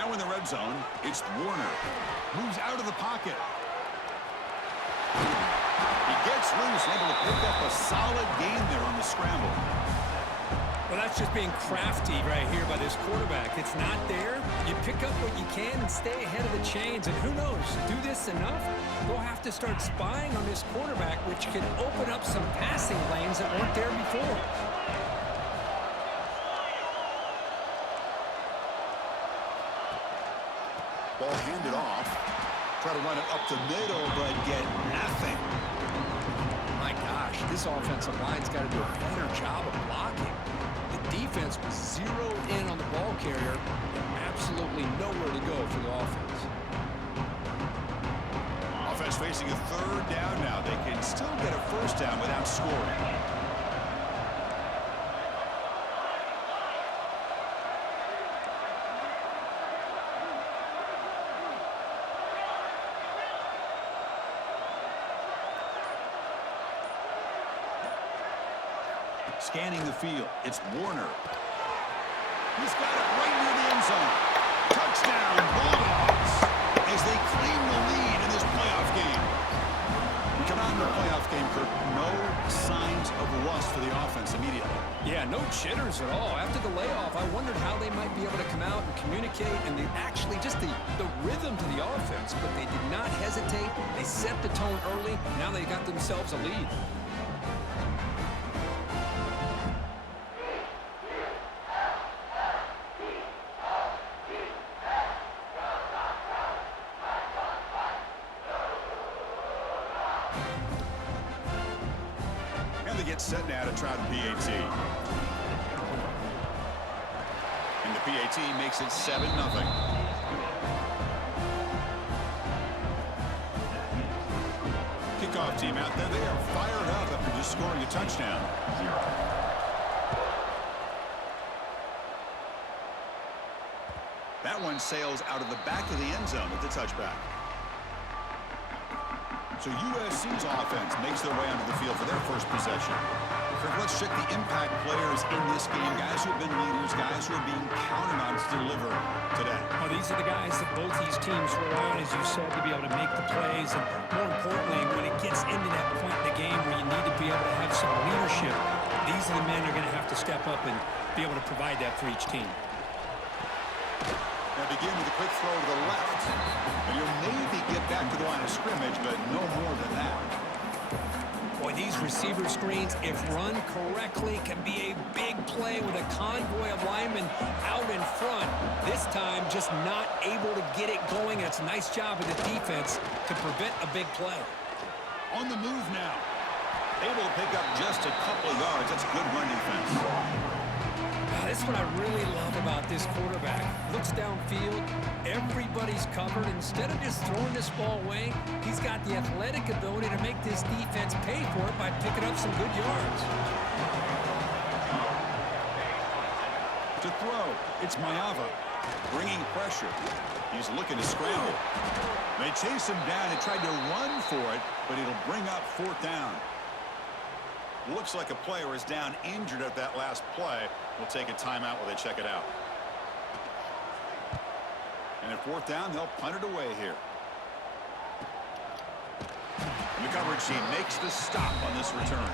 Now in the red zone, it's Warner. Moves out of the pocket. He gets loose, able to pick up a solid gain there on the scramble. Well, that's just being crafty right here by this quarterback. It's not there. You pick up what you can and stay ahead of the chains. And who knows, do this enough, they'll have to start spying on this quarterback, which can open up some passing lanes that weren't there before. Ball handed off. Try to run it up the middle, but get nothing. My gosh, this offensive line's got to do a better job of blocking. The defense was zeroed in on the ball carrier and absolutely nowhere to go for the offense. Offense facing a third down now. They can still get a first down without scoring. Scanning the field, it's Warner. He's got it right near the end zone. Touchdown, Bulldogs, as they claim the lead in this playoff game. We come out in the playoff game, Kirk. No signs of rust for the offense immediately. Yeah, no jitters at all. After the layoff, I wondered how they might be able to come out and communicate, and actually just the rhythm to the offense, but they did not hesitate. They set the tone early. Now they got themselves a lead. Set now to try the PAT. And the PAT makes it 7-0. Kickoff team out there. They are fired up after just scoring a touchdown. That one sails out of the back of the end zone with the touchback. So USC's offense makes their way onto the field for their first possession. Let's check the impact players in this game. Guys who have been leaders, guys who are being counted on to deliver today. Well, these are the guys that both these teams rely on, as you said, to be able to make the plays. And more importantly, when it gets into that point in the game where you need to be able to have some leadership, these are the men who are going to have to step up and be able to provide that for each team. Now begin with a quick throw to the left. And you'll maybe get back to the line of scrimmage, but no more than that. Boy, these receiver screens, if run correctly, can be a big play with a convoy of linemen out in front. This time, just not able to get it going. It's a nice job of the defense to prevent a big play. On the move now. Able to pick up just a couple of yards. That's good run defense. That's what I really love about this quarterback. Looks downfield, everybody's covered. Instead of just throwing this ball away, he's got the athletic ability to make this defense pay for it by picking up some good yards. To throw, it's Mayava, bringing pressure. He's looking to scramble. They chase him down and tried to run for it, but it'll bring up fourth down. Looks like a player is down injured at that last play. We'll take a timeout while they check it out. And at fourth down, they'll punt it away here. And the coverage team makes the stop on this return.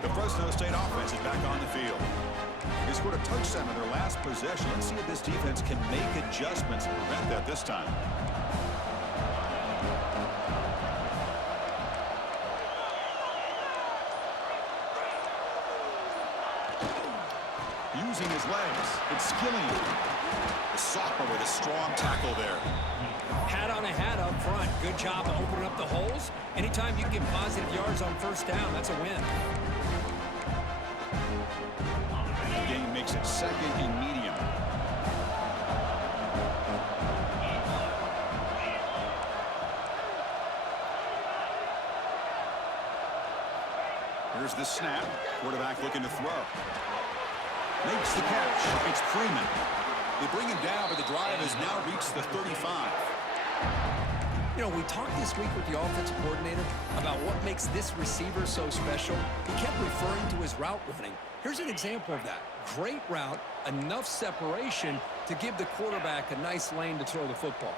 The Fresno State offense is back on the field. They scored a touchdown on their last possession. Let's see if this defense can make adjustments and prevent that this time. Using his legs, it's Skilling. The sophomore with a strong tackle there. Hat on a hat up front. Good job of opening up the holes. Anytime you can get positive yards on first down, that's a win. The game makes it second and medium. Here's the snap. Quarterback looking to throw. Makes the catch. It's Freeman. They bring him down, but the drive has now reached the 35. You know, we talked this week with the offensive coordinator about what makes this receiver so special. He kept referring to his route running. Here's an example of that. Great route, enough separation to give the quarterback a nice lane to throw the football.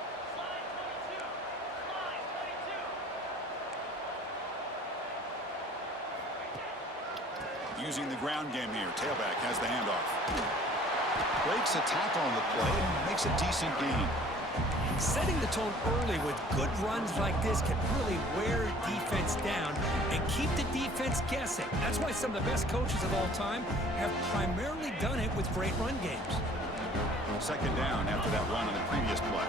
Using the ground game here. Tailback has the handoff. Breaks a tackle on the play and makes a decent gain. Setting the tone early with good runs like this can really wear defense down and keep the defense guessing. That's why some of the best coaches of all time have primarily done it with great run games. Second down after that run on the previous play.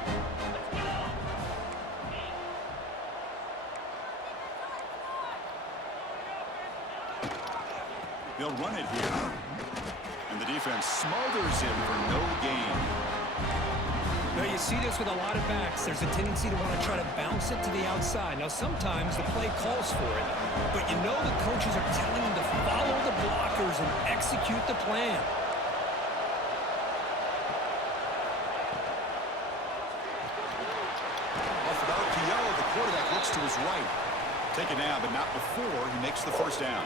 They'll run it here. And the defense smothers him for no gain. Now, you see this with a lot of backs. There's a tendency to want to try to bounce it to the outside. Now, sometimes the play calls for it, but you know the coaches are telling them to follow the blockers and execute the plan. Off of RPO, the quarterback looks to his right. Take it now, but not before he makes the first down.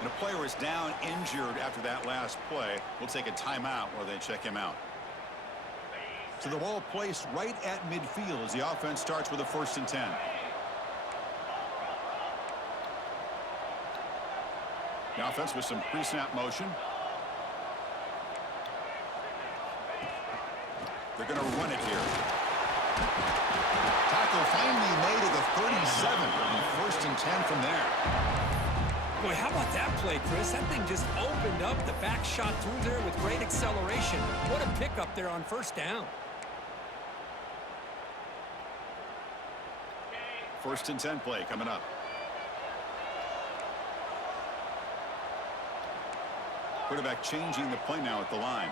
And a player is down injured after that last play. We'll take a timeout while they check him out. So the ball placed right at midfield as the offense starts with a 1st and 10. The offense with some pre-snap motion. They're going to run it here. Tackle finally made at the 37. And 1st and 10 from there. Boy, how about that play, Chris? That thing just opened up. The back shot through there with great acceleration. What a pickup there on 1st down. 1st and 10 play coming up. Quarterback changing the play now at the line.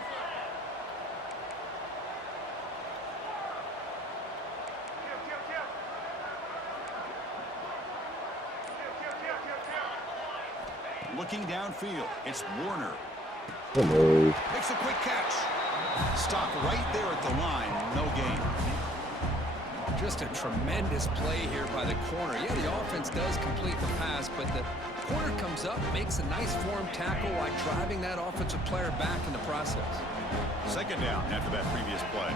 Looking downfield, it's Warner. Hello. Makes a quick catch. Stop right there at the line. No gain. Just a tremendous play here by the corner. Yeah, the offense does complete the pass, but the corner comes up, makes a nice form tackle while driving that offensive player back in the process. Second down after that previous play.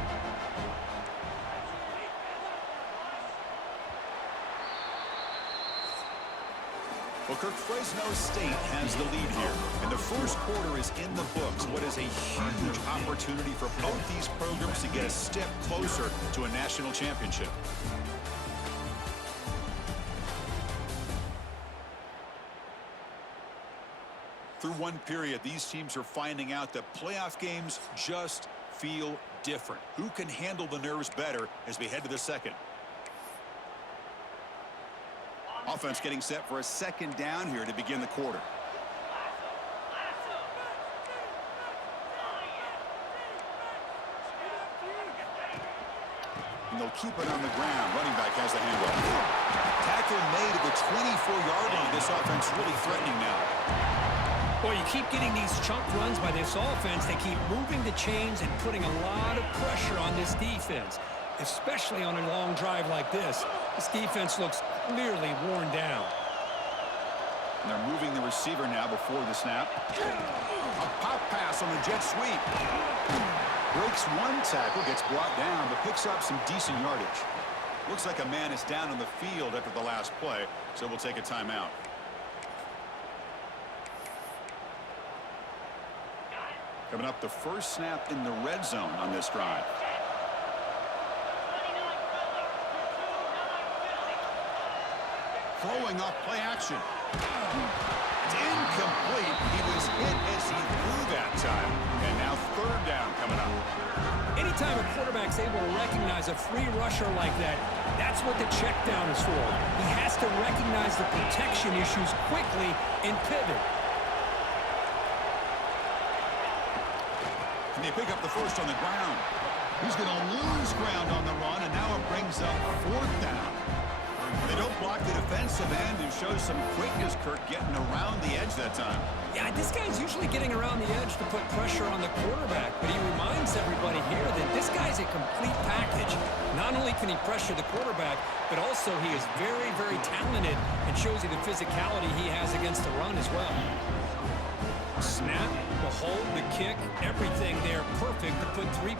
Well, Kirk, Fresno State has the lead here, and the first quarter is in the books. What is a huge opportunity for both these programs to get a step closer to a national championship. Through one period, these teams are finding out that playoff games just feel different. Who can handle the nerves better as we head to the second? Offense getting set for a second down here to begin the quarter. And they'll keep it on the ground. Running back has the handoff. Tackle made at the 24-yard line. This offense really threatening now. Boy, you keep getting these chunk runs by this offense. They keep moving the chains and putting a lot of pressure on this defense, especially on a long drive like this. This defense looks clearly worn down. And they're moving the receiver now before the snap. A pop pass on the jet sweep. Breaks one tackle, gets brought down, but picks up some decent yardage. Looks like a man is down on the field after the last play, so we'll take a timeout. Coming up, the first snap in the red zone on this drive. Throwing off play action. It's incomplete. He was hit as he threw that time. And now 3rd down coming up. Anytime a quarterback's able to recognize a free rusher like that, that's what the check down is for. He has to recognize the protection issues quickly and pivot. Can they pick up the first on the ground? He's going to lose ground on the run, and now it brings up 4th down. They don't block the defensive end, who shows some quickness, Kirk, getting around the edge that time. Yeah, this guy's usually getting around the edge to put pressure on the quarterback, but he reminds everybody here that this guy's a complete package. Not only can he pressure the quarterback, but also he is very, very talented and shows you the physicality he has against the run as well. Snap, the hold, the kick, everything there perfect to put 3.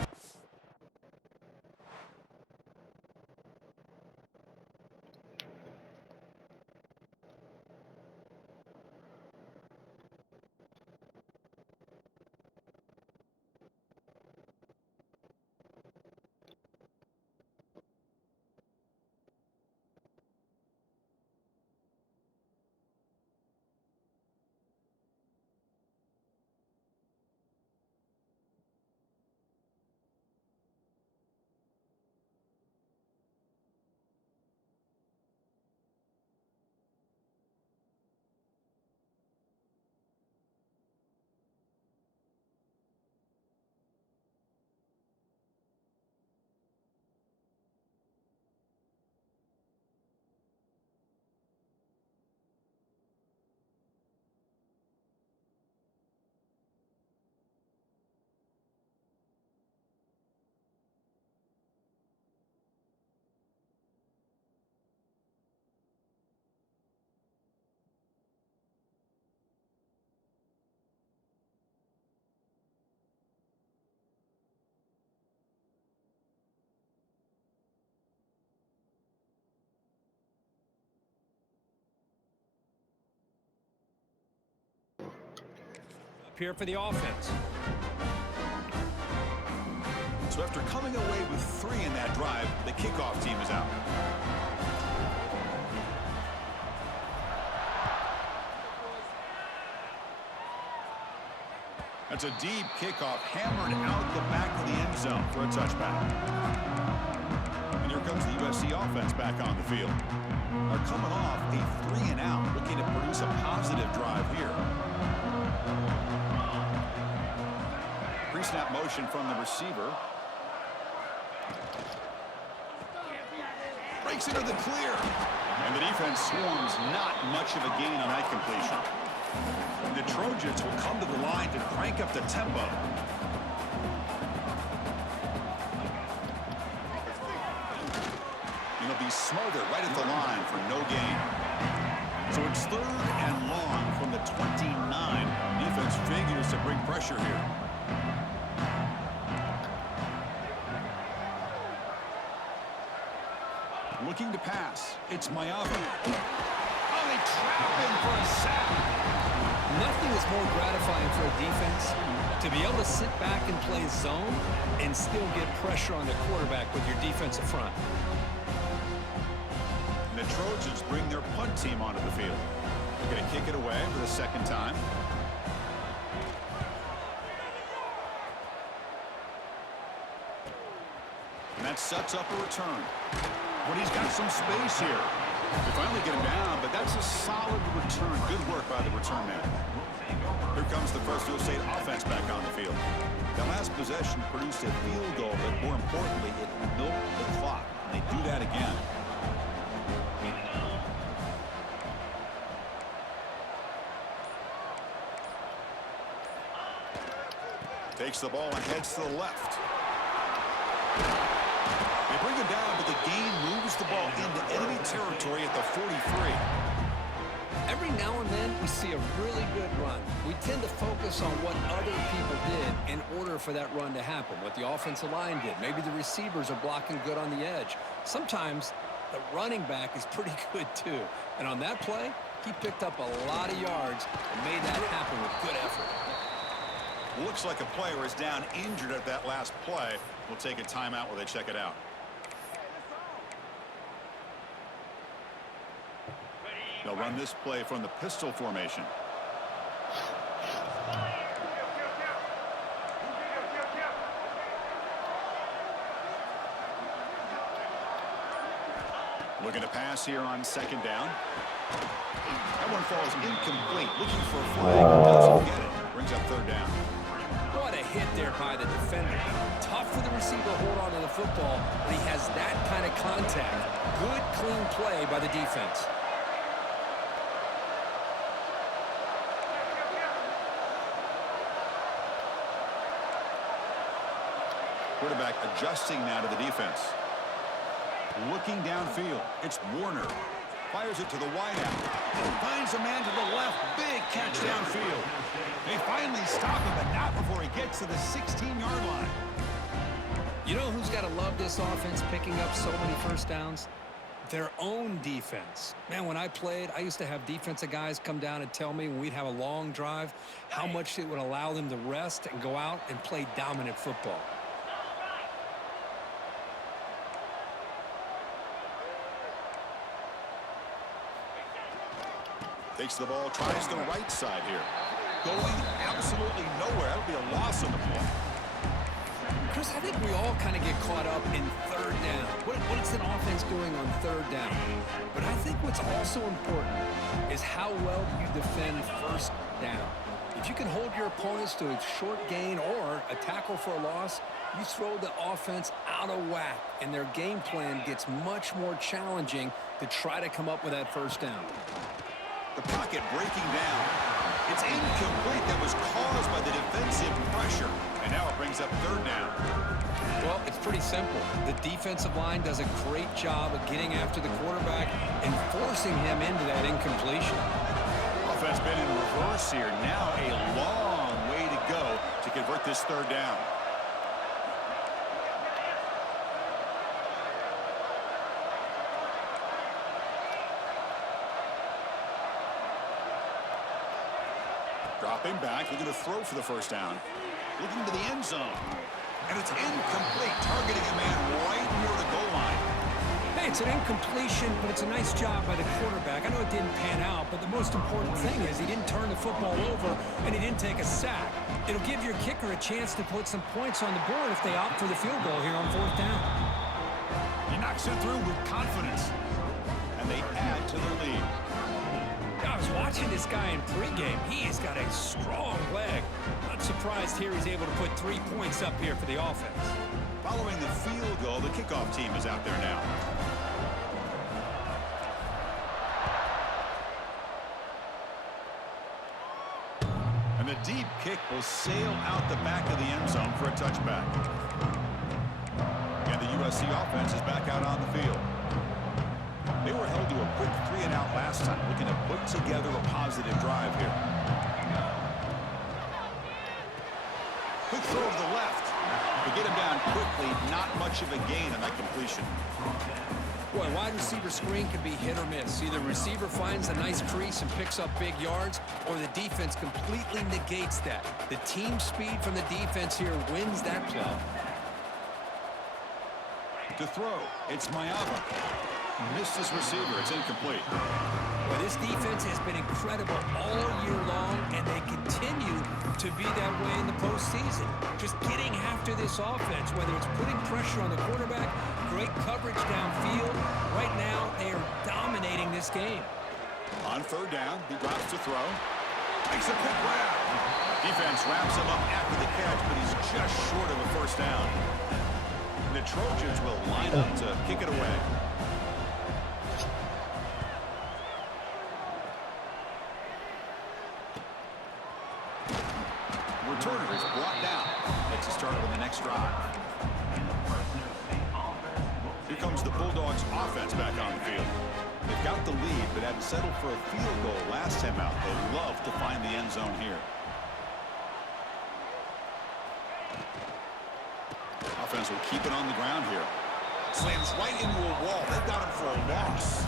Here for the offense. So after coming away with 3 in that drive, the kickoff team is out. That's a deep kickoff hammered out the back of the end zone for a touchback. And here comes the USC offense back on the field. They're coming off a 3 and out, looking to produce a positive drive here. Pre-snap motion from the receiver. Breaks into the clear. And the defense swarms, not much of a gain on that completion. And the Trojans will come to the line to crank up the tempo. It'll be smothered right at the line for no gain. So it's 3rd and long from the 29. Defense figures to bring pressure here. Looking to pass. It's Maiava. Oh, they trap him for a sack. Nothing is more gratifying for a defense to be able to sit back and play zone and still get pressure on the quarterback with your defensive front. And the Trojans bring their punt team onto the field. They're going to kick it away for the 2nd time. And that sets up a return. But he's got some space here. They finally get him down, but that's a solid return. Good work by the return man. Here comes the Fresno State offense back on the field. That last possession produced a field goal, but more importantly, it milked the clock. And they do that again. Takes the ball and heads to the left. They bring him down, but the gain moves the ball into enemy territory at the 43. Every now and then, we see a really good run. We tend to focus on what other people did in order for that run to happen, what the offensive line did. Maybe the receivers are blocking good on the edge. Sometimes the running back is pretty good, too. And on that play, he picked up a lot of yards and made that happen with good effort. Looks like a player is down injured at that last play. We'll take a timeout while they check it out. They'll run this play from the pistol formation. Looking to pass here on 2nd down. That one falls incomplete. Looking for a flag. Doesn't get it. Brings up 3rd down. What a hit there by the defender. Tough for the receiver to hold on to the football, but he has that kind of contact. Good, clean play by the defense. Quarterback adjusting now to the defense. Looking downfield. It's Warner. Fires it to the wideout. Finds a man to the left. Big catch downfield. They finally stop him, but not before he gets to the 16-yard line. You know who's got to love this offense picking up so many first downs? Their own defense. Man, when I played, I used to have defensive guys come down and tell me when we'd have a long drive how much it would allow them to rest and go out and play dominant football. Takes the ball, tries the right side here. Going absolutely nowhere. That'll be a loss on the play. Chris, I think we all kind of get caught up in third down. What's an offense doing on third down? But I think what's also important is how well you defend first down. If you can hold your opponents to a short gain or a tackle for a loss, you throw the offense out of whack, and their game plan gets much more challenging to try to come up with that first down. The pocket breaking down. It's incomplete. That was caused by the defensive pressure. And now it brings up third down. Well, it's pretty simple. The defensive line does a great job of getting after the quarterback and forcing him into that incompletion. Offense been in reverse here. Now a long way to go to convert this third down. Dropping back, looking to throw for the first down. Looking to the end zone. And it's incomplete, targeting a man right near the goal line. Hey, it's an incompletion, but it's a nice job by the quarterback. I know it didn't pan out, but the most important thing is he didn't turn the football over and he didn't take a sack. It'll give your kicker a chance to put some points on the board if they opt for the field goal here on fourth down. He knocks it through with confidence. And they add to the lead. I was watching this guy in pregame. He has got a strong leg. Not surprised here he's able to put 3 points up here for the offense. Following the field goal, the kickoff team is out there now. And the deep kick will sail out the back of the end zone for a touchback. And the USC offense is back out on the field. They were held to a quick 3-and-out last time, looking to put together a positive drive here. Quick throw to the left. To get him down quickly, not much of a gain on that completion. Boy, wide receiver screen can be hit or miss. Either receiver finds a nice crease and picks up big yards, or the defense completely negates that. The team speed from the defense here wins that play. To throw, it's Mayava. Missed his receiver. It's incomplete. Well, this defense has been incredible all year long, and they continue to be that way in the postseason. Just getting after this offense, whether it's putting pressure on the quarterback, great coverage downfield. Right now, they are dominating this game. On third down, he drops to throw. Makes a quick grab. Defense wraps him up after the catch, but he's just short of a first down. And the Trojans will line up to kick it away. Returner is brought down. Gets a start on the next drive. Here comes the Bulldogs offense back on the field. They've got the lead, but had settled for a field goal last time out. They love to find the end zone here. Offense will keep it on the ground here. Slams right into a wall. They've got him for a loss.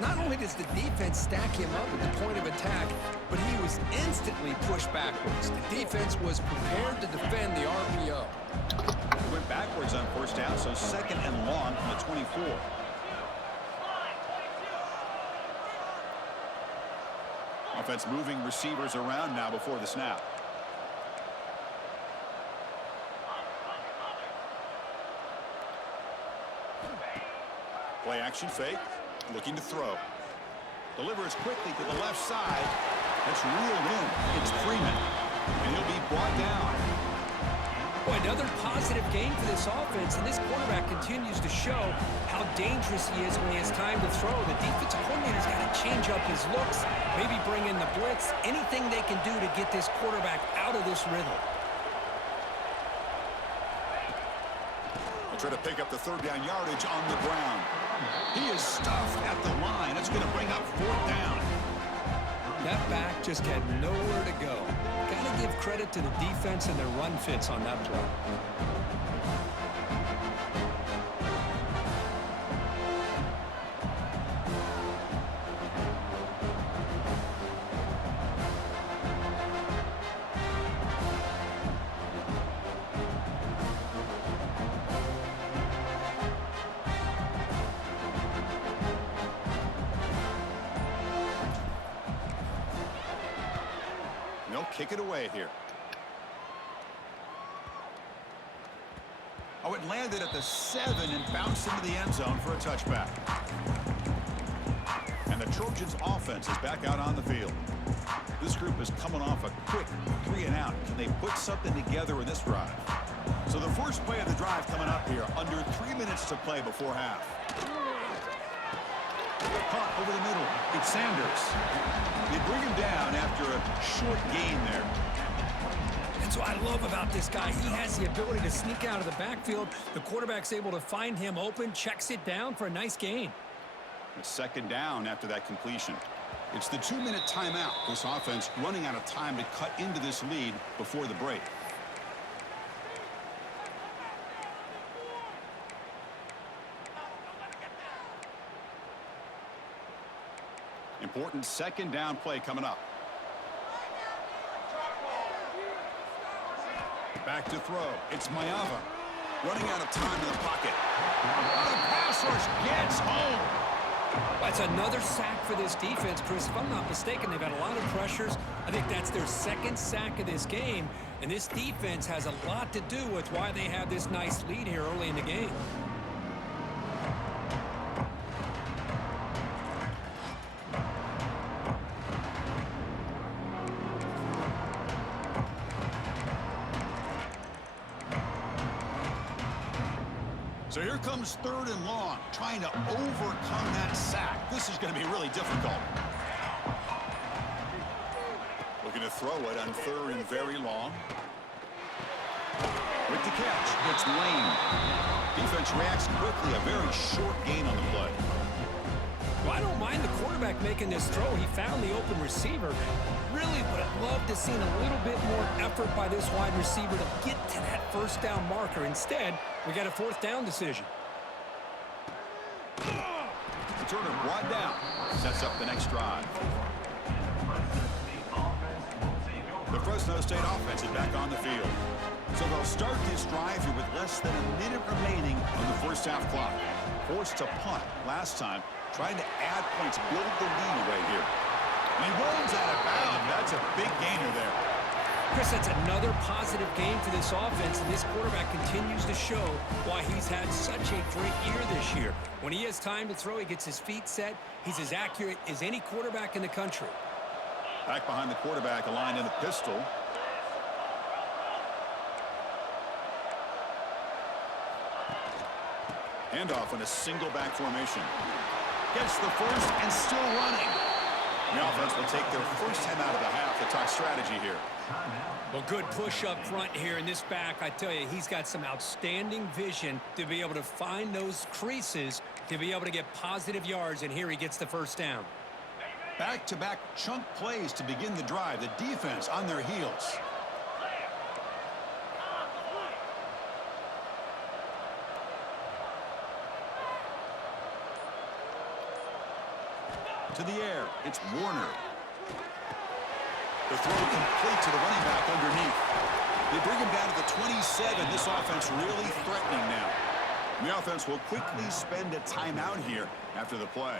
Not only does the defense stack him up at the point of attack, but he was instantly pushed backwards. The defense was prepared to defend the RPO. He went backwards on first down, so second and long from the 24. Offense moving receivers around now before the snap. Play action fake. Looking to throw. Delivers quickly to the left side. That's reeled in. It's Freeman. And he'll be brought down. Boy, another positive game for this offense, and this quarterback continues to show how dangerous he is when he has time to throw. The defensive coordinator's got to change up his looks, maybe bring in the blitz, anything they can do to get this quarterback out of this rhythm. They'll try to pick up the third down yardage on the ground. He is stuffed at the line. It's going to bring up fourth down. That back just had nowhere to go. Got to give credit to the defense and their run fits on that play. They'll kick it away here. Oh, it landed at the 7 and bounced into the end zone for a touchback. And the Trojans offense is back out on the field. This group is coming off a quick 3 and out. Can they put something together in this drive? So the first play of the drive coming up here, under 3 minutes to play before half. Caught over the middle. It's Sanders. They bring him down after a short gain there. That's what I love about this guy. He has the ability to sneak out of the backfield. The quarterback's able to find him open, checks it down for a nice gain. A second down after that completion. It's the 2-minute timeout. This offense running out of time to cut into this lead before the break. Important second down play coming up. Back to throw. It's Mayava. Running out of time in the pocket. The pass rush gets home. That's another sack for this defense, Chris. If I'm not mistaken, they've had a lot of pressures. I think that's their second sack of this game. And this defense has a lot to do with why they have this nice lead here early in the game. So here comes 3rd and long, trying to overcome that sack. This is going to be really difficult. Looking to throw it on 3rd and very long. With the catch, it's Lane. Defense reacts quickly, a very short gain on the play. Well, I don't mind the quarterback making this throw. He found the open receiver. Really would have loved to see a little bit more effort by this wide receiver to get to that first down marker. Instead, we got a 4th down decision. Turner brought down. Sets up the next drive. The Fresno State offense is back on the field. So they'll start this drive here with less than a minute remaining on the first half clock. Forced to punt last time, trying to add points, build the lead right here. And he rolls out of bounds. That's a big gainer there. Chris, that's another positive game for this offense, and this quarterback continues to show why he's had such a great year this year. When he has time to throw, he gets his feet set. He's as accurate as any quarterback in the country. Back behind the quarterback, aligned in the pistol. Handoff in a single back formation. Gets the first and still running. The offense will take their first time out of the half to talk strategy here. Well, good push up front here in this back. I tell you, he's got some outstanding vision to be able to find those creases to be able to get positive yards, and here he gets the first down. Back-to-back chunk plays to begin the drive. The defense on their heels. To the air, it's Warner. The throw complete to the running back underneath. They bring him down to the 27. This offense really threatening now. And the offense will quickly spend a timeout here after the play.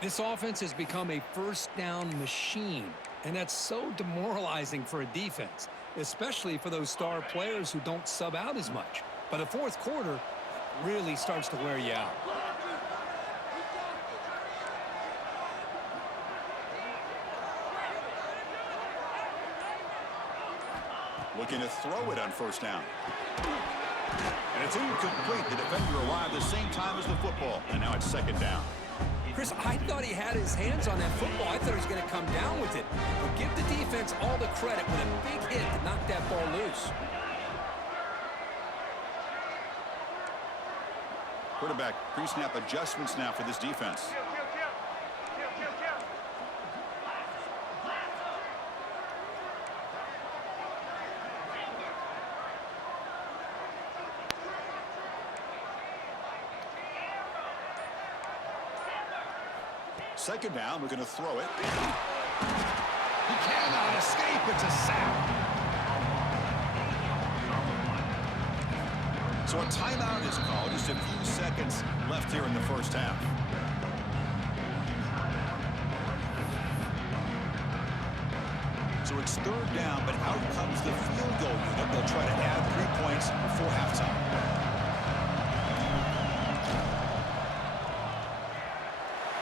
This offense has become a first down machine, and that's so demoralizing for a defense, especially for those star players who don't sub out as much. By the 4th quarter, it really starts to wear you out. Looking to throw it on first down. And it's incomplete. The defender arrived the same time as the football, and now it's 2nd down. Chris, I thought he had his hands on that football. I thought he was going to come down with it. But give the defense all the credit with a big hit to knock that ball loose. Quarterback pre-snap adjustments now for this defense. second down, we're going to throw it. He cannot escape. It's a sack. So a timeout is called. Just a few seconds left here in the first half. So it's third down, but out comes the field goal unit. They'll try to add 3 points before halftime.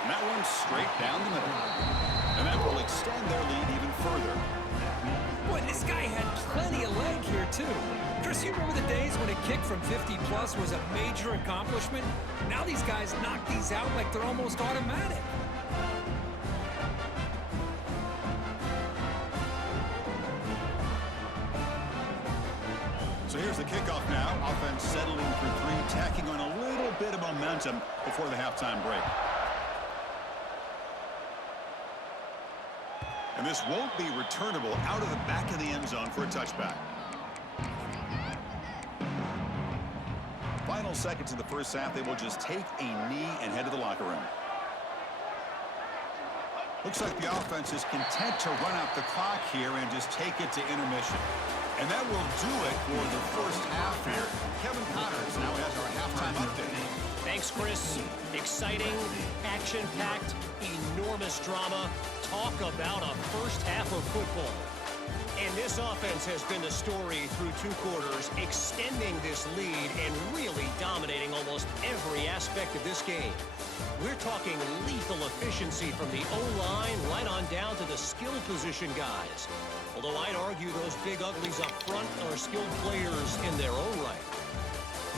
And that one's straight down the middle. And that will extend their lead even further. Boy, this guy had plenty of leg here, too. Chris, you remember the days when a kick from 50-plus was a major accomplishment? Now these guys knock these out like they're almost automatic. So here's the kickoff now. Offense settling for 3, tacking on a little bit of momentum before the halftime break. And this won't be returnable out of the back of the end zone for a touchback. Final seconds in the first half, they will just take a knee and head to the locker room. Looks like the offense is content to run out the clock here and just take it to intermission. And that will do it for the first half here. Kevin Connors now has our halftime update. Thanks, Chris. Exciting, action-packed, enormous drama. Talk about a first half of football. And this offense has been the story through 2 quarters, extending this lead and really dominating almost every aspect of this game. We're talking lethal efficiency from the O-line right on down to the skill position guys. Although I'd argue those big uglies up front are skilled players in their own right.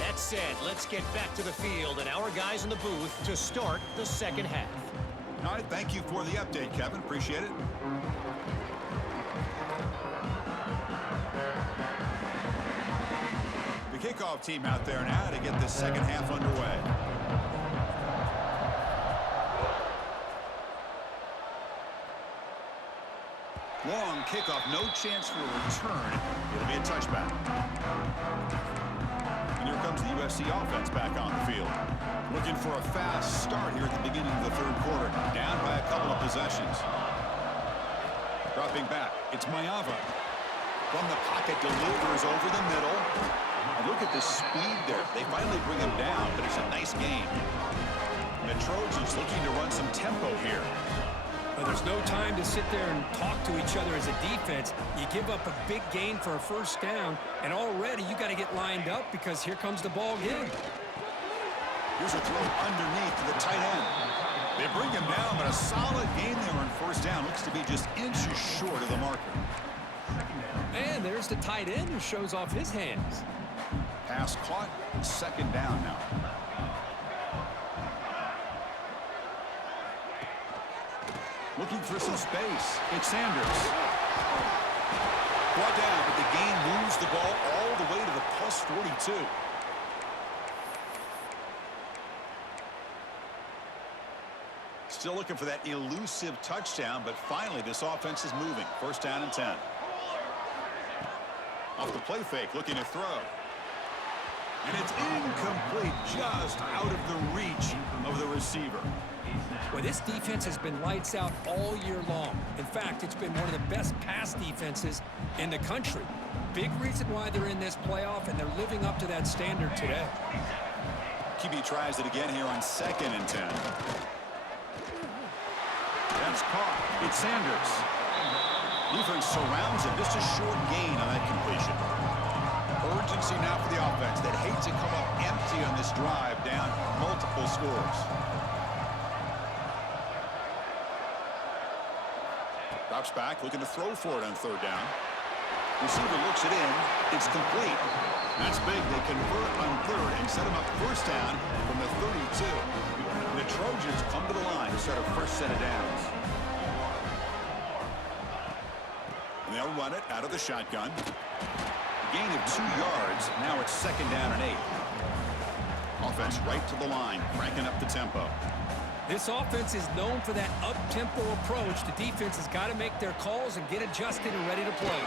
That said, let's get back to the field and our guys in the booth to start the second half. All right, thank you for the update, Kevin. Appreciate it. The kickoff team out there now to get the second half underway. Long kickoff, no chance for a return. It'll be a touchback. And here comes the USC offense back on the field. Looking for a fast start here at the beginning of the third quarter. Down by a couple of possessions. Dropping back, it's Maiava. From the pocket, delivers over the middle. And look at the speed there. They finally bring him down, but it's a nice game. And the Trojans looking to run some tempo here. Well, there's no time to sit there and talk to each other as a defense. You give up a big gain for a first down, and already you got to get lined up because here comes the ball game. Here's a throw underneath to the tight end. They bring him down, but a solid gain there on first down. Looks to be just inches short of the marker. And there's the tight end who shows off his hands. Pass caught, second down now. Looking for some space. It's Sanders. Brought down, but the gain moves the ball all the way to the plus 42. Still looking for that elusive touchdown, but finally this offense is moving. First down and 10. Off the play fake, looking to throw. And it's incomplete, just out of the reach of the receiver. Well, this defense has been lights out all year long. In fact, it's been one of the best pass defenses in the country. Big reason why they're in this playoff, and they're living up to that standard today. QB tries it again here on second and 10. That's caught. It's Sanders. Defense surrounds him. Just a short gain on that completion. Urgency now for the offense that hates to come up empty on this drive, down multiple scores. Drops back, looking to throw for it on third down. Receiver looks it in. It's complete. That's big. They convert on third and set him up first down from the 32. The Trojans come to the line to start a first set of downs. And they'll run it out of the shotgun. Gain of 2 yards. Now it's second down and 8. Offense right to the line, cranking up the tempo. This offense is known for that up-tempo approach. The defense has got to make their calls and get adjusted and ready to play.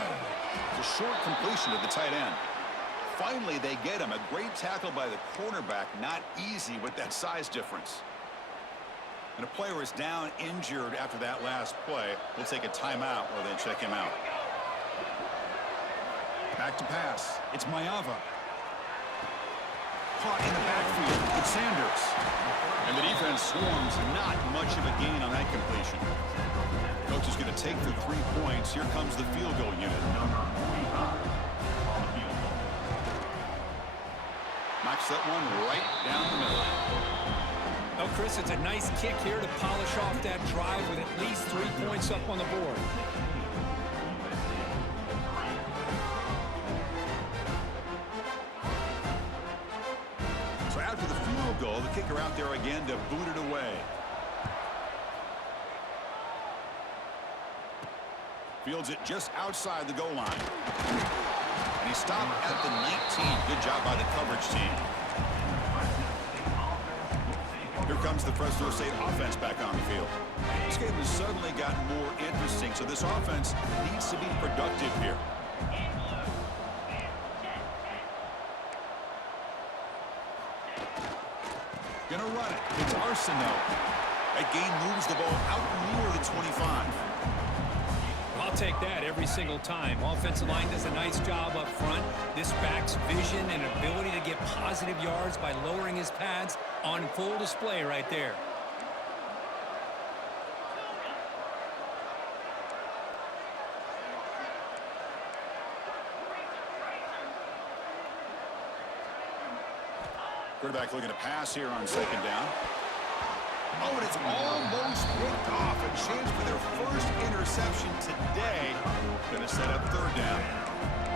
It's a short completion to the tight end. Finally, they get him. A great tackle by the cornerback. Not easy with that size difference. And a player is down injured after that last play. We'll take a timeout while they check him out. Back to pass. It's Maeva. Caught in the backfield. It's Sanders. And the defense swarms. Not much of a gain on that completion. Coach is going to take the 3 points. Here comes the field goal unit. Knocks that one right down the middle. Oh, Chris, it's a nice kick here to polish off that drive with at least 3 points up on the board. So after the field goal, the kicker out there again to boot it away. Fields it just outside the goal line. And he stopped at the 19. Good job by the coverage team. Here comes the Fresno State offense back on the field. This game has suddenly gotten more interesting, so this offense needs to be productive here. Gonna run it. It's Arsenault. That gain moves the ball out near the 25. I'll take that every single time. Offensive line does a nice job up front. This back's vision and ability to get positive yards by lowering his pads on full display right there. Quarterback looking to pass here on second down. Oh, and it's almost picked off. A chance for their first interception today. Going to set up third down.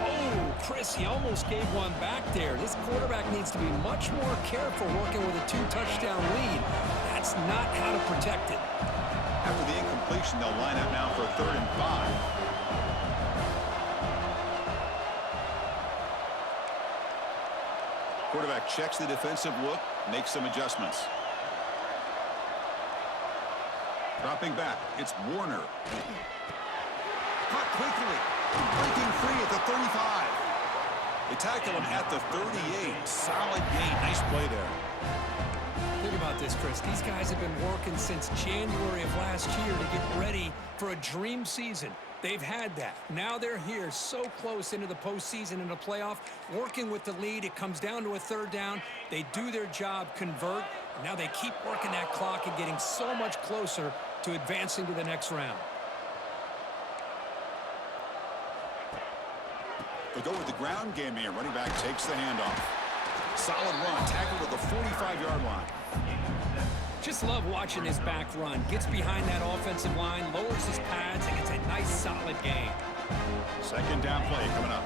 Oh, Chris, he almost gave one back there. This quarterback needs to be much more careful working with a 2-touchdown lead. That's not how to protect it. After the incompletion, they'll line up now for 3rd and 5. Quarterback checks the defensive look, makes some adjustments. Dropping back, it's Warner. Caught quickly, breaking free at the 35. They tackle him at the 38. Solid gain, nice play there. Think about this, Chris. These guys have been working since January of last year to get ready for a dream season. They've had that. Now they're here so close into the postseason and the playoff, working with the lead. It comes down to a 3rd down. They do their job, convert. Now they keep working that clock and getting so much closer to advancing to the next round. They go with the ground game here. Running back takes the handoff. Solid run, tackled at the 45-yard line. Just love watching his back run. Gets behind that offensive line, lowers his pads, and gets a nice solid gain. Second down play coming up.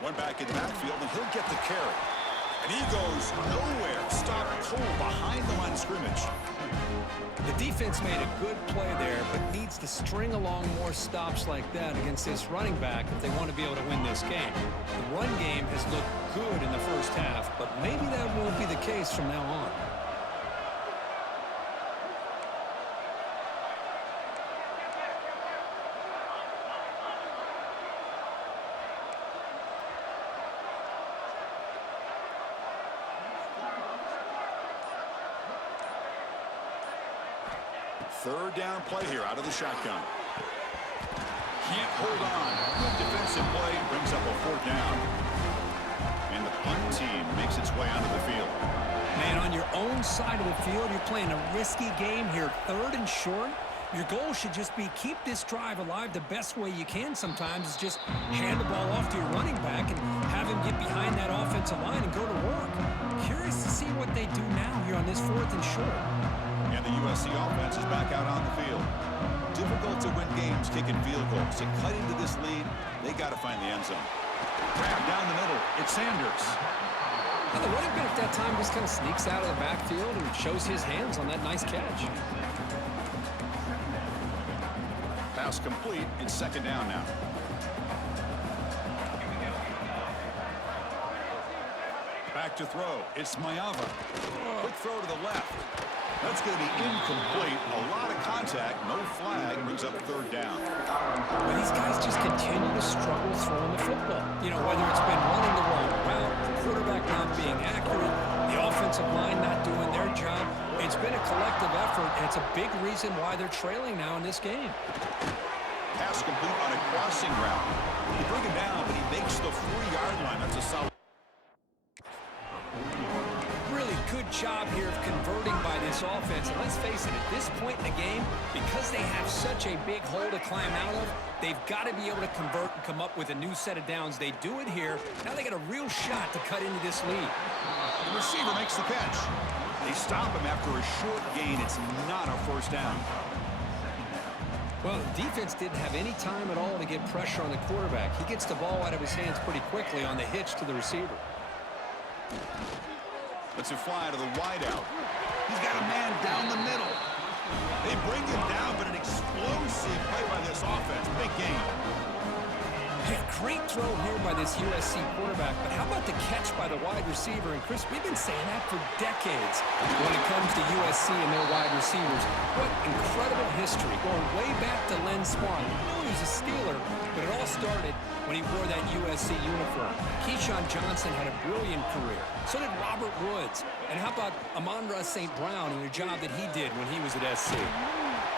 One back in the backfield, and he'll get the carry. And he goes nowhere. Stop cold behind the line of scrimmage. The defense made a good play there, but needs to string along more stops like that against this running back if they want to be able to win this game. The run game has looked good in the first half, but maybe that won't be the case from now on. Third down play here out of the shotgun. Can't hold on. Good defensive play. Brings up a 4th down. And the punt team makes its way onto the field. Man, on your own side of the field, you're playing a risky game here. 3rd and short. Your goal should just be keep this drive alive the best way you can sometimes is just hand the ball off to your running back and have him get behind that offensive line and go to work. Curious to see what they do now here on this 4th and short. And the USC offense is back out on the field. Difficult to win games kicking field goals. To cut into this lead, they got to find the end zone. Grab down the middle. It's Sanders. And the running back that time just kind of sneaks out of the backfield and shows his hands on that nice catch. Pass complete. It's 2nd down now. Back to throw. It's Mayava. Quick throw to the left. That's going to be incomplete. A lot of contact. No flag. Brings up third down. But these guys just continue to struggle throwing the football. You know, whether it's been running the wrong route, the quarterback not being accurate, the offensive line not doing their job. It's been a collective effort, and it's a big reason why they're trailing now in this game. Pass complete on a crossing route. They bring him down, but he makes the 40-yard line. That's a solid. Really good job here of converting by this offense. And let's face it, at this point in the game, because they have such a big hole to climb out of, they've got to be able to convert and come up with a new set of downs. They do it here. Now they got a real shot to cut into this lead. The receiver makes the catch. They stop him after a short gain. It's not a first down. Well, the defense didn't have any time at all to get pressure on the quarterback. He gets the ball out of his hands pretty quickly on the hitch to the receiver. Let's it fly to the wideout. He's got a man down the middle. They bring him down, but an explosive play by this offense. Big game. Hey, great throw here by this USC quarterback, but how about the catch by the wide receiver? And Chris, we've been saying that for decades when it comes to USC and their wide receivers. What incredible history, going way back to Len Swann. We know he was a Steeler, but it all started when he wore that USC uniform. Keyshawn Johnson had a brilliant career. So did Robert Woods. And how about Amon-Ra St. Brown and the job that he did when he was at SC?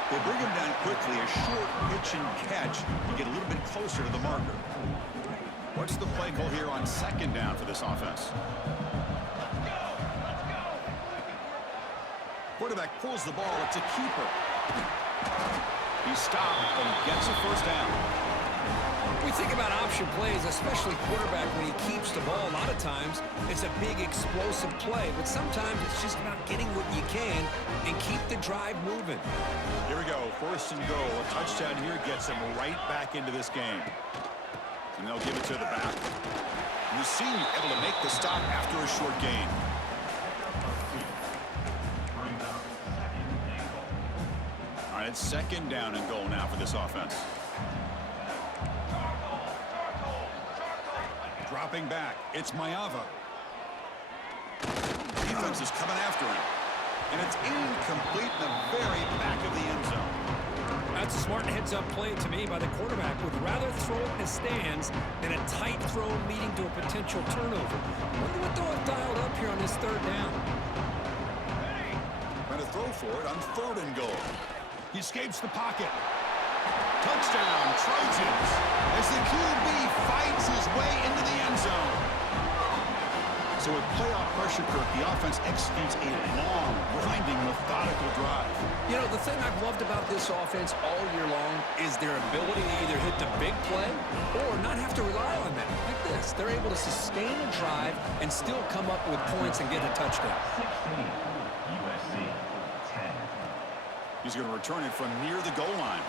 They bring him down quickly, a short pitch and catch to get a little bit closer to the marker. What's the play call here on second down for this offense? Quarterback pulls the ball. It's a keeper. He stopped and gets a first down. We think about option plays, especially quarterback when he keeps the ball. A lot of times, it's a big explosive play, but sometimes it's just about getting what you can and keep the drive moving. Here we go, first and goal. A touchdown here gets him right back into this game. And they'll give it to the back. And the senior able to make the stop after a short gain. All right, it's second down and goal now for this offense. Dropping back, it's Mayava. Defense is coming after him. And it's incomplete in the very back of the end zone. That's a smart heads-up play to me by the quarterback. Would rather throw it in the stands than a tight throw leading to a potential turnover. Wonder what they'll have dialed up here on this third down. Trying to throw for it on third and goal. He escapes the pocket. Touchdown, Trojans, as the QB fights his way into the end zone. So with playoff pressure, Kirk, the offense executes a long, grinding, methodical drive. You know, the thing I've loved about this offense all year long is their ability to either hit the big play or not have to rely on that. Like this, they're able to sustain a drive and still come up with points and get a touchdown. 16, USC, 10. He's going to return it from near the goal line.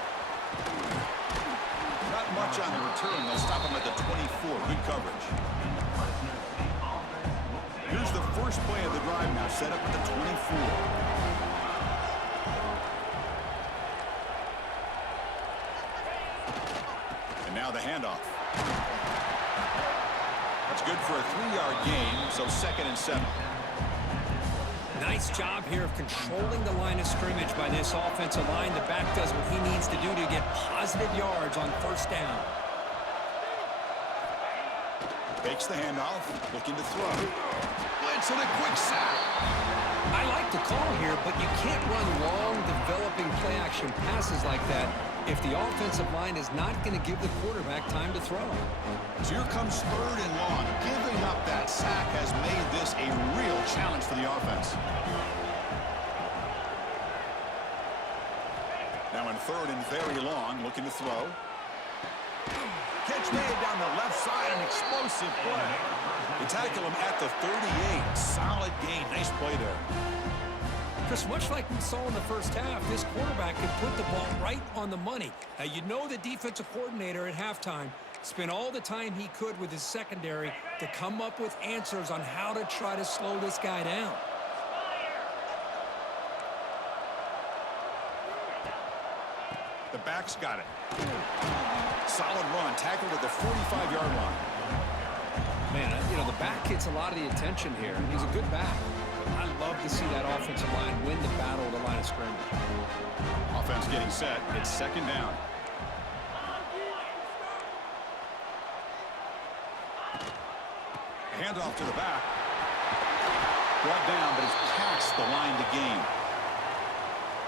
Not much on the return. They'll stop him at the 24. Good coverage. Here's the first play of the drive now, set up at the 24. And now the handoff. That's good for a 3-yard gain, so second and 7. Nice job here of controlling the line of scrimmage by this offensive line. The back does what he needs to do to get positive yards on first down. Fakes the handoff, looking to throw. Blitz and a quick sack. I like the call here, but you can't run long, developing play-action passes like that if the offensive line is not going to give the quarterback time to throw. So here comes third and long. Giving up that sack has made this a real challenge for the offense. Now in third and very long, looking to throw. Catch made down the left side, an explosive play. They tackle him at the 38. Solid gain. Nice play there. Chris, much like we saw in the first half, this quarterback can put the ball right on the money. Now, you know the defensive coordinator at halftime spent all the time he could with his secondary to come up with answers on how to try to slow this guy down. The back's got it. Solid run, tackled at the 45-yard line. man, the back gets a lot of the attention here. He's a good back. I love to see that offensive line win the battle of the line of scrimmage. Offense getting set. It's second down. Handoff to the back. Brought down, but it's past the line to gain.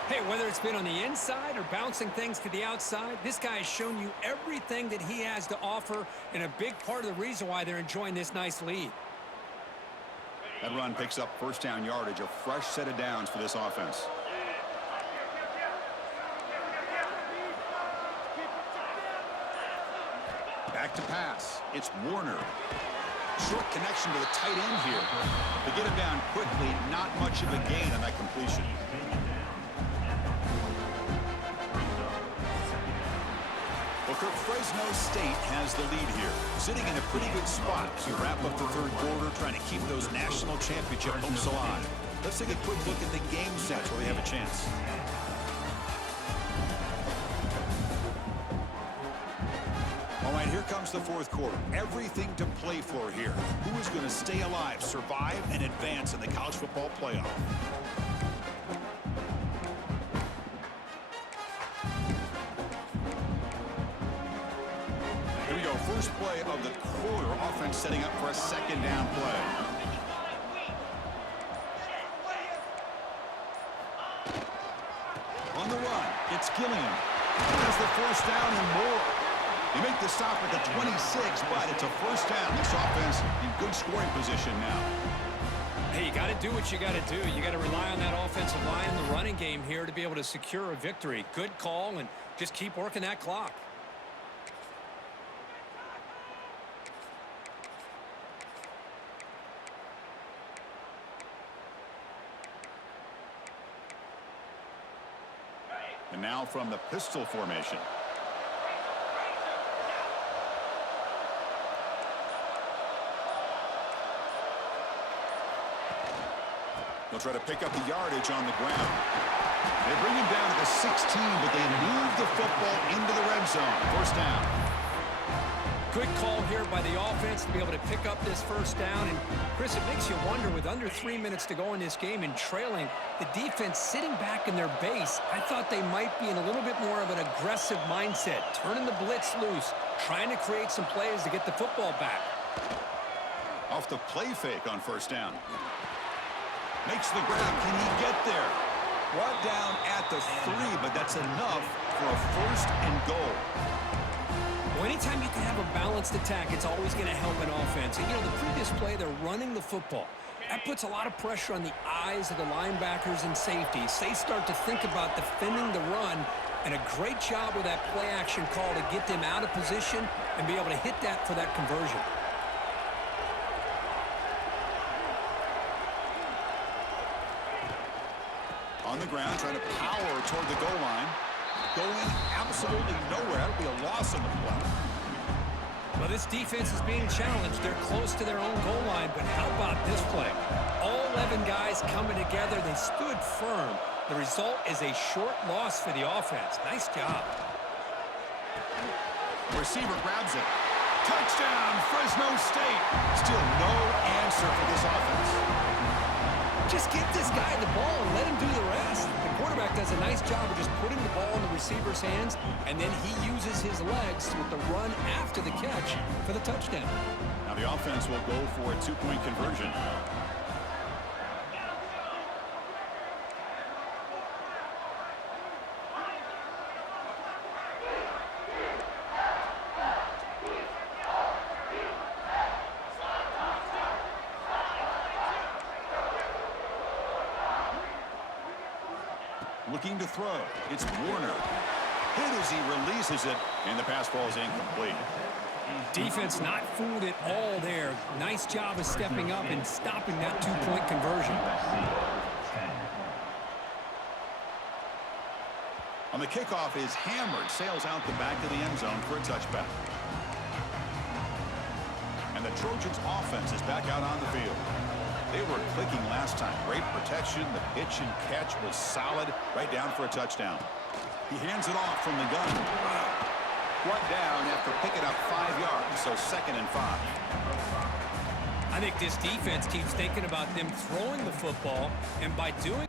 Hey, whether it's been on the inside or bouncing things to the outside, this guy has shown you everything that he has to offer, and a big part of the reason why they're enjoying this nice lead. That run picks up first down yardage, a fresh set of downs for this offense. Back to pass. It's Warner. Short connection to the tight end here. To get him down quickly, not much of a gain on that completion. Well, Kirk, Fresno State has the lead here, sitting in a pretty good spot to wrap up the third quarter, trying to keep those national championship hopes alive. Let's take a quick look at the game sets where they have a chance. All right, here comes the fourth quarter. Everything to play for here. Who is going to stay alive, survive, and advance in the college football playoff? Here we go. First play of the quarter. Offense setting up for a second down play. On the run, it's Gilliam. Has the first down and more. They make the stop at the 26, but it's a first down. This offense in good scoring position now. Hey, you got to do what you got to do. You got to rely on that offensive line and the running game here to be able to secure a victory. Good call, and just keep working that clock. And now from the pistol formation. They'll try to pick up the yardage on the ground. They bring him down to the 16, but they move the football into the red zone. First down. Good call here by the offense to be able to pick up this first down. And, Chris, it makes you wonder, with under 3 minutes to go in this game and trailing, the defense sitting back in their base, I thought they might be in a little bit more of an aggressive mindset, turning the blitz loose, trying to create some plays to get the football back. Off the play fake on first down. Makes the grab. Can he get there? Brought down at the 3, but that's enough for a first and goal. Well, anytime you can have a balanced attack, it's always going to help an offense. And, the previous play, they're running the football. That puts a lot of pressure on the eyes of the linebackers and safeties. They start to think about defending the run, and a great job with that play action call to get them out of position and be able to hit that for that conversion. On the ground, trying to power toward the goal line. Going absolutely nowhere. That'll be a loss on the play. Well, this defense is being challenged. They're close to their own goal line, but how about this play? All 11 guys coming together. They stood firm. The result is a short loss for the offense. Nice job. The receiver grabs it. Touchdown, Fresno State. Still no answer for this offense. Just get this guy the ball and let him do the rest. The quarterback does a nice job of just putting the ball in the receiver's hands, and then he uses his legs with the run after the catch for the touchdown. Now the offense will go for a two-point conversion. Looking to throw. It's Warner. Hit as he releases it, and the pass ball is incomplete. Defense not fooled at all there. Nice job of stepping up and stopping that two-point conversion. On the kickoff is hammered. Sails out the back of the end zone for a touchback. And the Trojans' offense is back out on the field. They were clicking last time. Great protection. The pitch and catch was solid. Right down for a touchdown. He hands it off from the gun. Brought down after picking up 5 yards, so 2nd and 5. I think this defense keeps thinking about them throwing the football, and by doing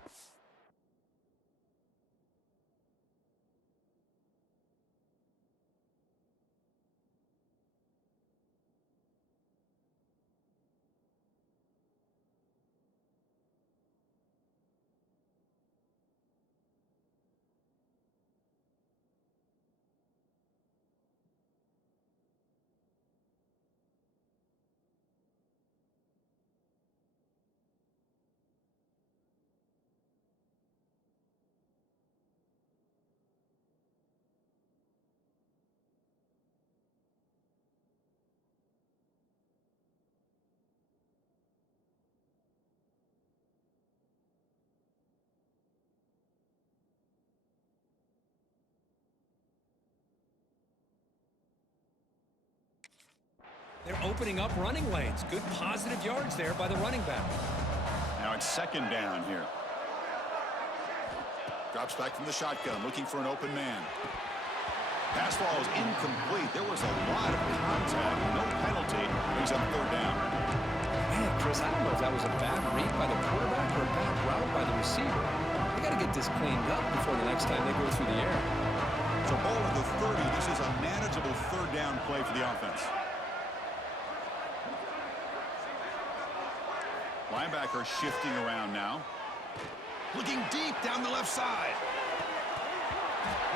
they're opening up running lanes. Good positive yards there by the running back. Now it's second down here. Drops back from the shotgun, looking for an open man. Pass ball is incomplete. There was a lot of contact. No penalty. Brings up third down. Man, Chris, I don't know if that was a bad read by the quarterback or a bad route by the receiver. They got to get this cleaned up before the next time they go through the air. So ball at the 30. This is a manageable third down play for the offense. Linebacker shifting around now. Looking deep down the left side.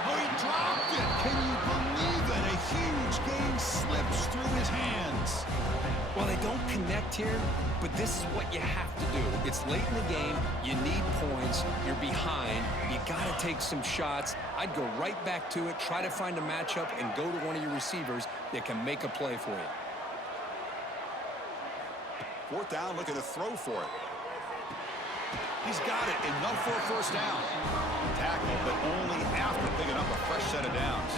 Oh, he dropped it. Can you believe it? A huge gain slips through his hands. Well, they don't connect here, but this is what you have to do. It's late in the game. You need points. You're behind. You got to take some shots. I'd go right back to it, try to find a matchup, and go to one of your receivers that can make a play for you. Fourth down, looking to throw for it. He's got it. Enough for a first down. Tackle, but only after picking up a fresh set of downs.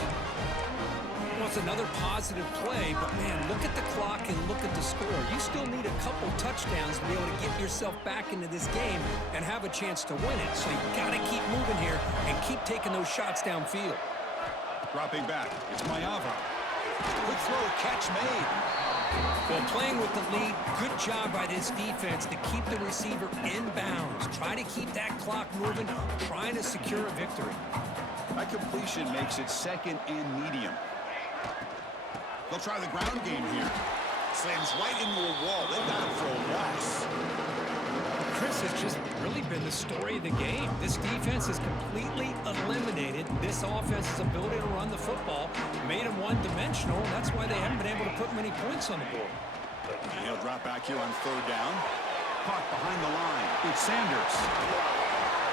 Well, it's another positive play, but, man, look at the clock and look at the score. You still need a couple touchdowns to be able to get yourself back into this game and have a chance to win it. So you got to keep moving here and keep taking those shots downfield. Dropping back. It's Mayava. Good throw. Catch made. Well, playing with the lead, good job by this defense to keep the receiver in bounds. Try to keep that clock moving, trying to secure a victory. That completion makes it second and medium. They'll try the ground game here. Slams right into a wall. They've got him for a loss. Chris, has just really been the story of the game. This defense has completely eliminated this offense's ability to run the football, made them one-dimensional, and that's why they haven't been able to put many points on the board. And he'll drop back here on third down. Caught behind the line. It's Sanders.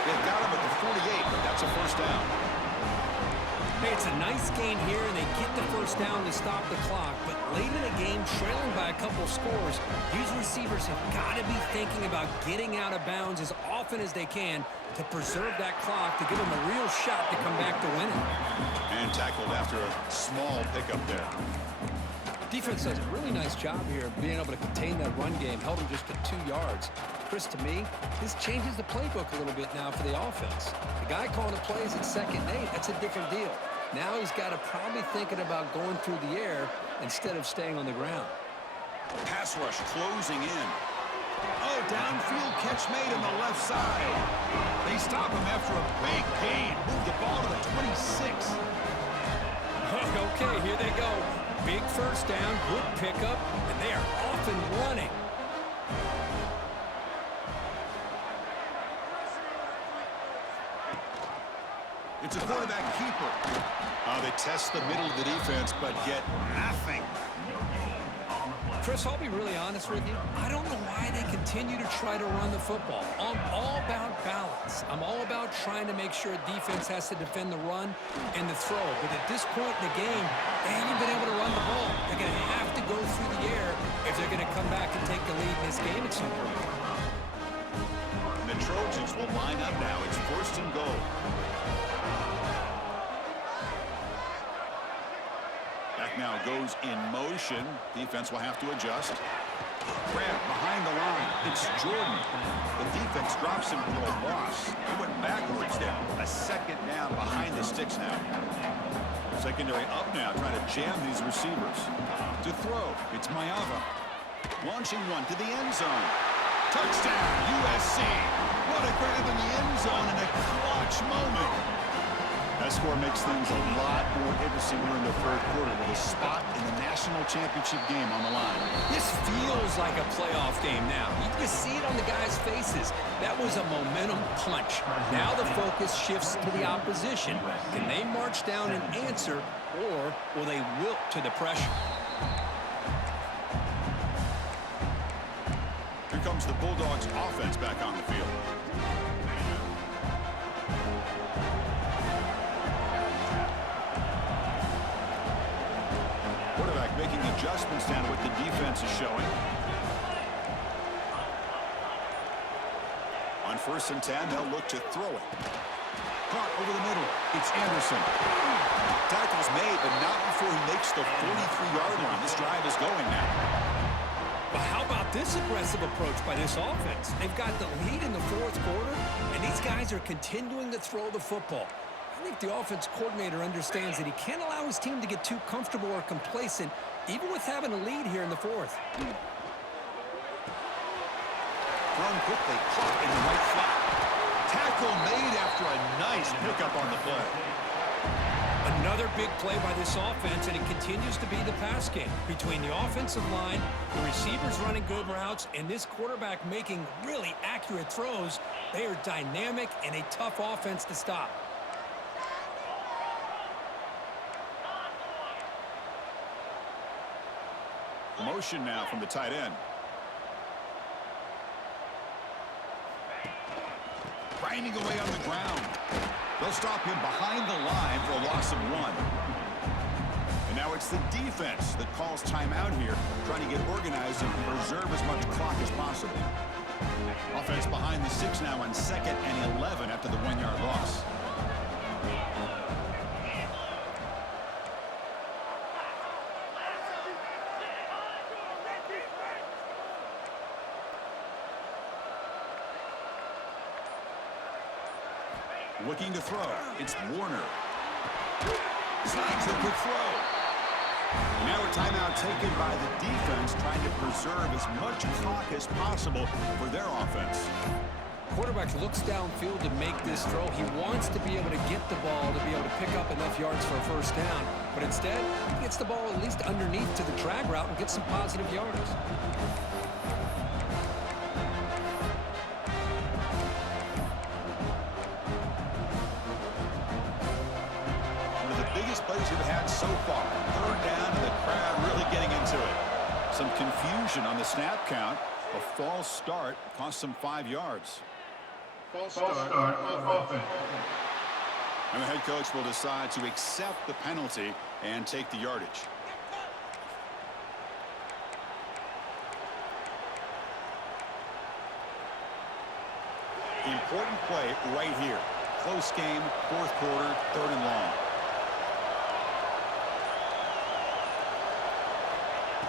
They've got him at the 48, but that's a first down. Hey, it's a nice gain here, and they get the first down to stop the clock. But late in the game, trailing by a couple of scores, these receivers have got to be thinking about getting out of bounds as often as they can to preserve that clock, to give them a real shot to come back to winning. And tackled after a small pickup there. Defense does a really nice job here of being able to contain that run game, held them just to 2 yards. Chris, to me, this changes the playbook a little bit now for the offense. The guy calling the plays at 2nd and 8, that's a different deal. Now he's got to probably thinking about going through the air instead of staying on the ground. Pass rush closing in. Oh, downfield catch made on the left side. They stop him after a big gain. Move the ball to the 26. Okay, here they go. Big first down, good pickup, and they are off and running. It's a quarterback keeper. They test the middle of the defense, but get nothing. Chris, I'll be really honest with you. I don't know why they continue to try to run the football. I'm all about balance. I'm all about trying to make sure defense has to defend the run and the throw. But at this point in the game, they haven't been able to run the ball. They're going to have to go through the air if they're going to come back and take the lead in this game at some point. And the Trojans will line up now. It's first and goal. Back now goes in motion. Defense will have to adjust. Grab behind the line. It's Jordan. The defense drops him for a loss. He went backwards down. A second down behind the sticks now. Secondary up now, trying to jam these receivers. To throw, it's Mayava. Launching one to the end zone. Touchdown, USC. What a grab in the end zone in a clutch moment. That score makes things a lot more interesting here in the third quarter with a spot in the national championship game on the line. This feels like a playoff game now. You can just see it on the guys' faces. That was a momentum punch. Now the focus shifts to the opposition. Can they march down and answer, or will they wilt to the pressure? Here comes the Bulldogs offense back on the field. Quarterback making adjustments down to what the defense is showing. On 1st and 10, they'll look to throw it. Caught over the middle. It's Anderson. Tackle's made, but not before he makes the 43-yard line. This drive is going now. But how about this aggressive approach by this offense? They've got the lead in the fourth quarter, and these guys are continuing to throw the football. I think the offense coordinator understands that he can't allow his team to get too comfortable or complacent, even with having a lead here in the fourth. Thrown quickly, caught in the right flat. Tackle made after a nice pickup on the play. Another big play by this offense, and it continues to be the pass game. Between the offensive line, the receivers running good routes, and this quarterback making really accurate throws, they are dynamic and a tough offense to stop. Motion now from the tight end. Grinding away on the ground. They'll stop him behind the line for a loss of 1. And now it's the defense that calls timeout here, trying to get organized and preserve as much clock as possible. Offense behind the 6 now on 2nd and 11 after the 1-yard loss. Looking to throw. It's Warner. Snags the quick throw. And now a timeout taken by the defense, trying to preserve as much clock as possible for their offense. Quarterback looks downfield to make this throw. He wants to be able to get the ball to be able to pick up enough yards for a first down. But instead, he gets the ball at least underneath to the drag route and gets some positive yards. Plays we've had so far. 3rd down, and the crowd really getting into it. Some confusion on the snap count. A false start cost them 5 yards. False start on offense. And the head coach will decide to accept the penalty and take the yardage. Important play right here. Close game, 4th quarter, 3rd and long.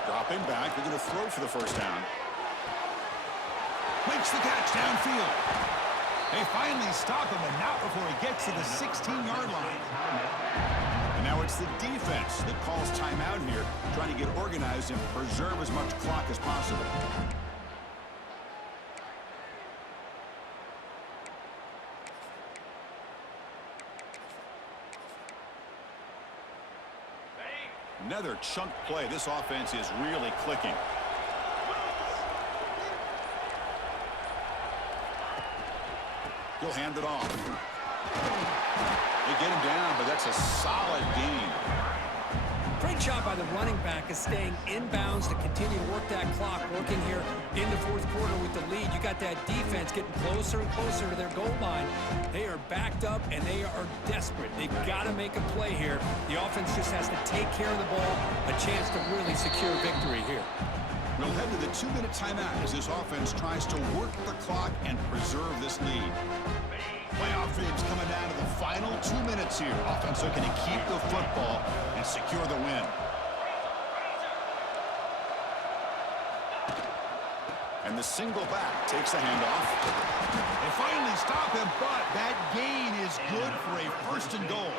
Dropping back, they're going to throw for the first down. Makes the catch downfield. They finally stop him, and not before he gets to the 16-yard line. And now it's the defense that calls timeout here, trying to get organized and preserve as much clock as possible. Another chunk play. This offense is really clicking. He'll hand it off. They get him down, but that's a solid gain. Great job by the running back is staying inbounds to continue to work that clock, working here in the fourth quarter with the lead. You got that defense getting closer and closer to their goal line. They are backed up, and they are desperate. They've got to make a play here. The offense just has to take care of the ball, a chance to really secure victory here. We'll head to the 2-minute timeout as this offense tries to work the clock and preserve this lead. Playoff games coming down to the final 2 minutes here. Offense looking to keep the football and secure the win. And the single back takes the handoff. They finally stop him, but that gain is good for a 1st and goal.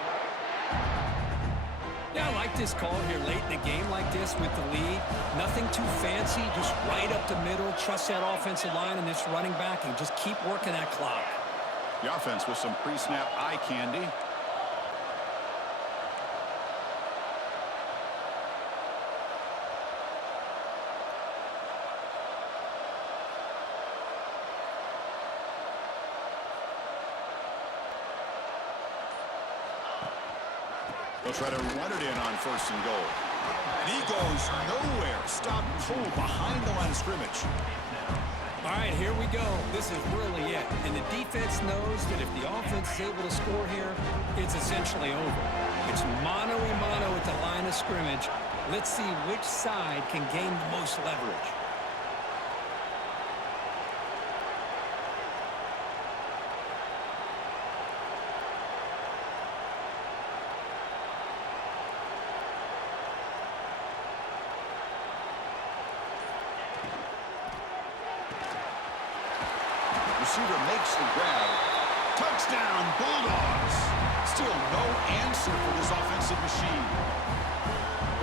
Yeah, I like this call here late in a game like this with the lead. Nothing too fancy, just right up the middle. Trust that offensive line and this running back and just keep working that clock. The offense with some pre-snap eye candy. They'll try to run it in on 1st and goal. And he goes nowhere. Stopped cold behind the line of scrimmage. All right, here we go. This is really it. And the defense knows that if the offense is able to score here, it's essentially over. It's mano-a-mano at the line of scrimmage. Let's see which side can gain the most leverage. Receiver makes the grab. Touchdown, Bulldogs. Still no answer for this offensive machine.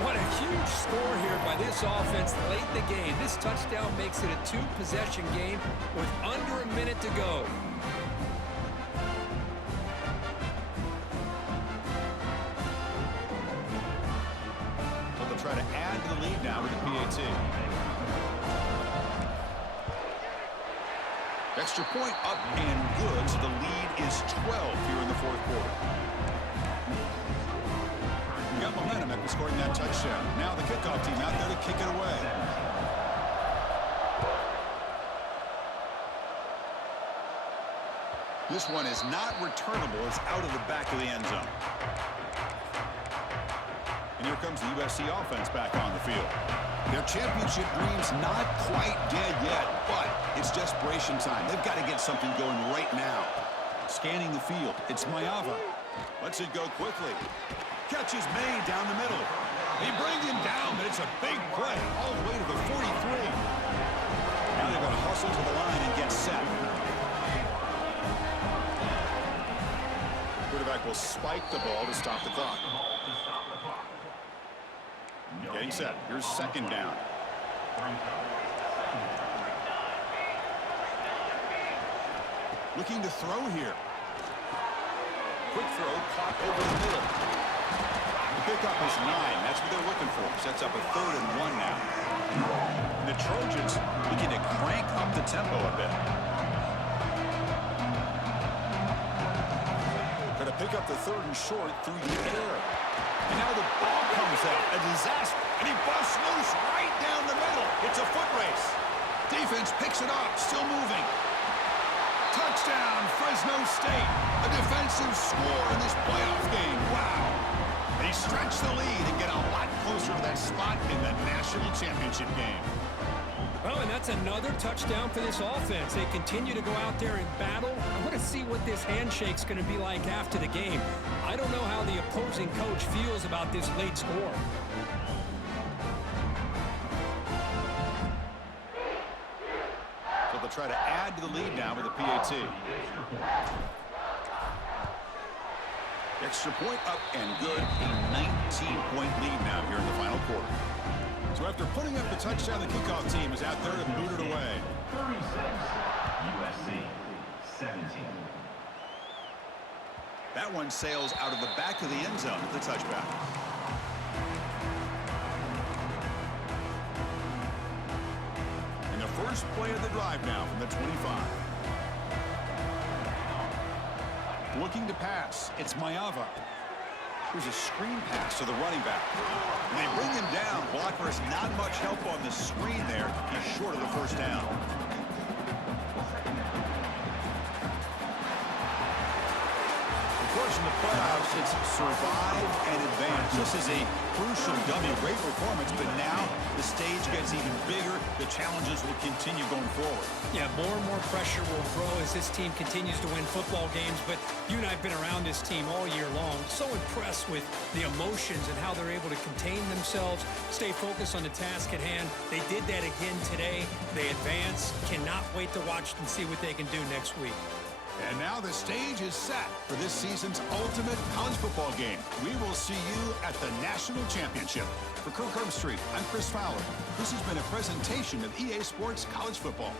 What a huge score here by this offense late in the game. This touchdown makes it a 2-possession game with under a minute to go. So they'll try to add to the lead now with the PAT. Extra point up and good, so the lead is 12 here in the 4th quarter. We got momentum after scoring that touchdown. Now the kickoff team out there to kick it away. This one is not returnable. It's out of the back of the end zone. And here comes the USC offense back on the field. Their championship dreams not quite dead yet, but it's desperation time. They've got to get something going right now. Scanning the field, it's Maiava. Lets it go quickly. Catch is made down the middle. They bring him down, but it's a big play all the way to the 43. Now they've got to hustle to the line and get set. Quarterback will spike the ball to stop the clock. Getting set. Here's 2nd down. Looking to throw here. Quick throw, caught over the middle. The pickup is 9. That's what they're looking for. Sets up a 3rd and 1 now. And the Trojans looking to crank up the tempo a bit. Going to pick up the 3rd and short through the air. And now the ball comes out. A disaster. And he busts loose right down the middle. It's a foot race. Defense picks it up. Still moving. Touchdown, Fresno State. A defensive score in this playoff game. Wow. They stretch the lead and get a lot closer to that spot in the national championship game. Well, and that's another touchdown for this offense. They continue to go out there and battle. I want to see what this handshake's going to be like after the game. I don't know how the opposing coach feels about this late score. So they'll try to add to the lead now with the PAT. Extra point up and good. A 19-point lead now here in the final quarter. So after putting up the touchdown, the kickoff team is out there to boot it away. 36, USC 17. That one sails out of the back of the end zone at the touchback. And the first play of the drive now from the 25. Looking to pass. It's Maiava. Here's a screen pass to the running back. And they bring him down. Blocker has not much help on the screen there. He's short of the 1st down. Of course, in the playoffs, it's survive and advance. This is a crucial W. Great performance, but now the stage gets even bigger. The challenges will continue going forward. Yeah, more and more pressure will grow as this team continues to win football games, but you and I have been around this team all year long. So impressed with the emotions and how they're able to contain themselves, stay focused on the task at hand. They did that again today. They advance. Cannot wait to watch and see what they can do next week. And now the stage is set for this season's ultimate college football game. We will see you at the National Championship. For Kirk Herbstreit, I'm Chris Fowler. This has been a presentation of EA Sports College Football.